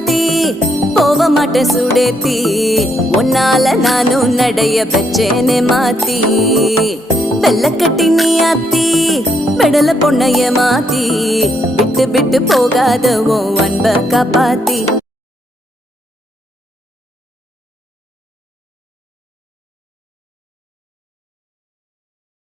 மாத்தி போக மாட்டேன் சுடேத்தி உன்னால நானும் நடைய பெச்சேனே மாத்தி வெள்ளக்கட்டி நீ ஆத்தி பெடல பொண்ணைய மாத்தி விட்டு விட்டு போகாத உன் அன்ப காப்பாத்தி